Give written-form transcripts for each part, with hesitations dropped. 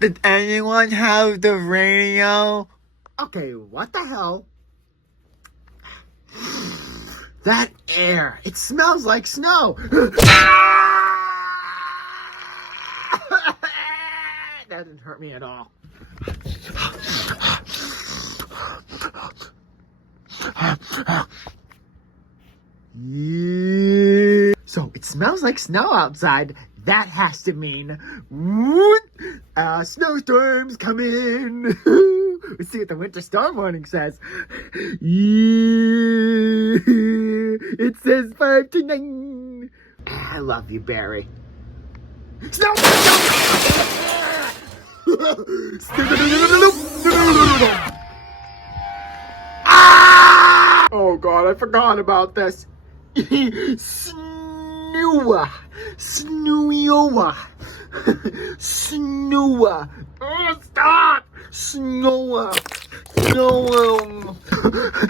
Did anyone have the radio? Okay, what the hell? That air, it smells like snow. That didn't hurt me at all. Yeah. So it smells like snow outside. That has to mean snowstorms coming. Let's see what the winter storm warning says. Yeah. It says 5 to 9. I love you, Barry. Snow! Ah! Oh God, I forgot about this. Snowa. Oh, stop! Snowa.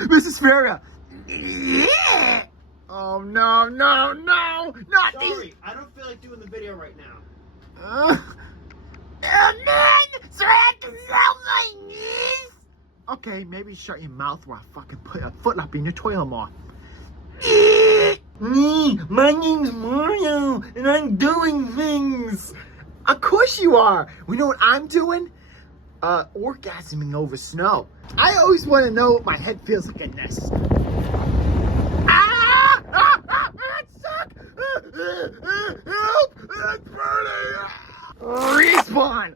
Mrs. Farah. Yeah. Oh no, not Sorry, these. I don't feel like doing the video right now. Man, so I can sell my knees. Okay, maybe shut your mouth while I fucking put a foot up in your toilet more. My name's Mario, and I'm doing things. Of course you are. We know what I'm doing? Orgasming over snow. I always want to know what my head feels like in this. It sucks. Help! It's burning. Respawn.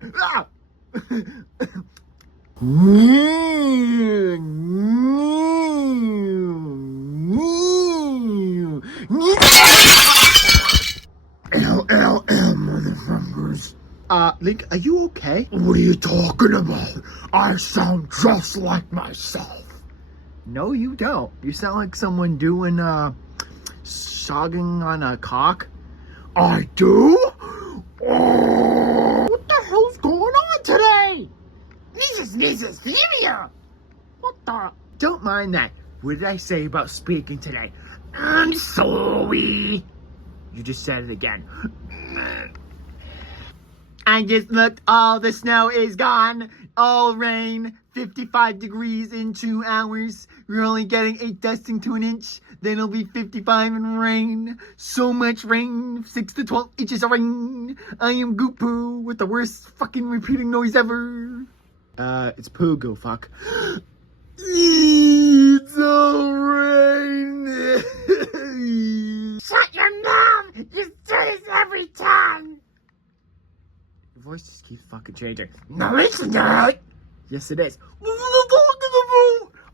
LLM, motherfuckers. Link, are you okay? What are you talking about? I sound just like myself. No, you don't. You sound like someone doing, sogging on a cock. I do? Oh, what the hell's going on today? Mrs. Furia. What the? Don't mind that. What did I say about speaking today? I'm sorry. You just said it again. I just looked, all the snow is gone. All rain, 55 degrees in 2 hours. We're only getting 8 dusting to an inch. Then it'll be 55 and rain. So much rain, 6 to 12 inches of rain. I am Goopoo with the worst fucking repeating noise ever. It's Poo Goo, fuck. It's all rain. Shut your mouth! You do this every time! Your voice just keeps fucking changing. No, it's not! Yes, it is.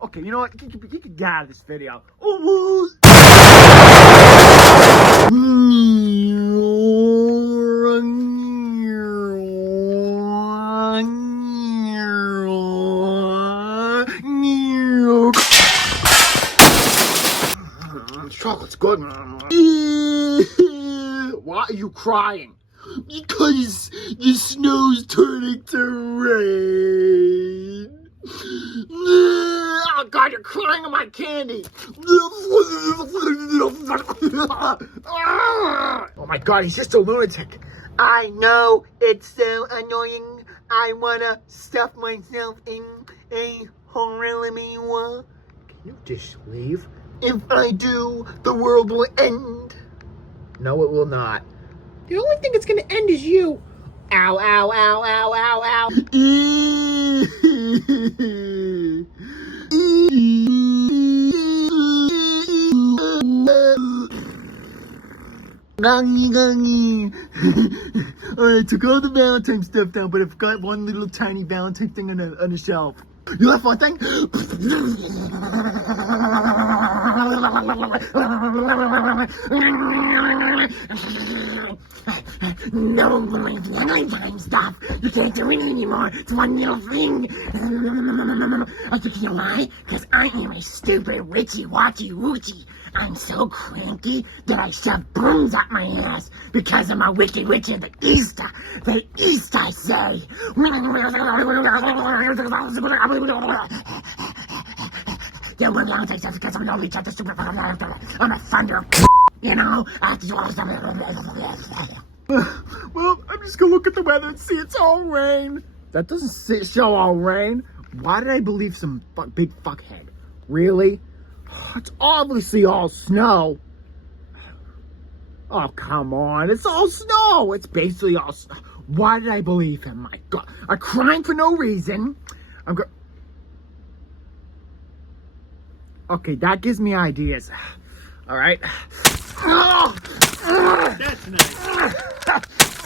Okay, you know what? You can get out of this video. Chocolate's good. Why are you crying? Because the snow's turning to rain. Oh God, you're crying on my candy. Oh my God, he's just a lunatic. I know, it's so annoying. I wanna stuff myself in a horrible. Can you just leave? If I do, the world will end. No, it will not. The only thing that's gonna end is you. Ow, ow, ow, ow, ow, ow. I took all the Valentine stuff down, but I forgot one little tiny Valentine thing on the shelf. You left one thing? No, Valentine stuff. You can't do it anymore. It's one little thing. I think you know why? Because I am a stupid witchy-watchy-woochie. I'm so cranky that I shove brooms up my ass because I'm a wicked witch of the East. The East, I say. Yeah, we're Valentine stuff because I'm an only child, the stupid. I'm a thunder. You know? I have to do all this stuff. Well, I'm just gonna look at the weather and see it's all rain. That doesn't show all rain. Why did I believe some big fuckhead? Really? It's obviously all snow. Oh, come on. It's all snow. It's basically all snow. Why did I believe him? My God. I'm crying for no reason. Okay, that gives me ideas. All right. That's nice.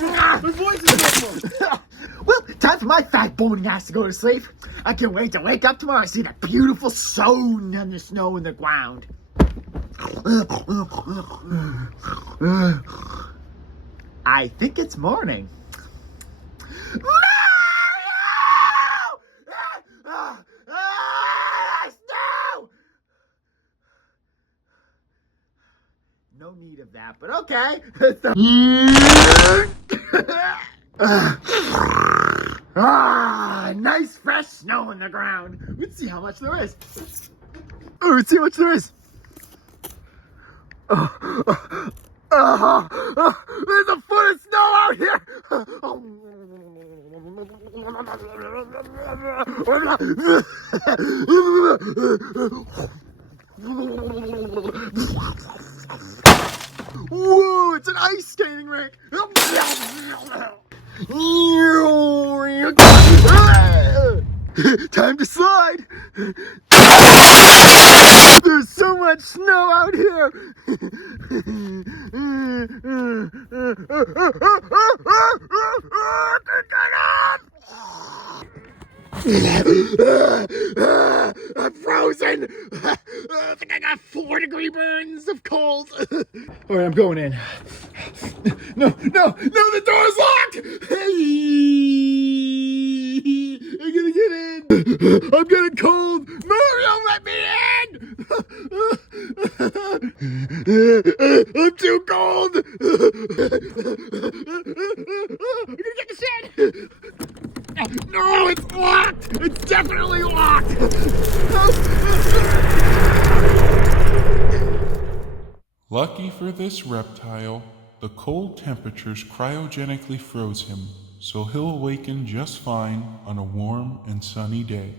My voice is normal. Well, time for my fat bony ass to go to sleep. I can't wait to wake up tomorrow and see that beautiful sewn on the snow in the ground. I think it's morning. Snow! No need of that, but okay. Nice fresh snow on the ground. Let's see how much there is. Oh, let's see how much there is. There's a foot of snow out here. Whoa, it's an ice skating rink. Time to slide. There's so much snow out here. I'm frozen. I think I got 4-degree burns of cold. All right, I'm going in. No, the door's locked. I'm gonna get in. I'm getting cold. Mario, let me in. I'm too cold. I'm gonna get the shed. No, it's locked. It's definitely locked. Lucky for this reptile, the cold temperatures cryogenically froze him, so he'll awaken just fine on a warm and sunny day.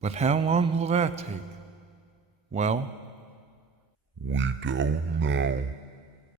But how long will that take? Well, we don't know.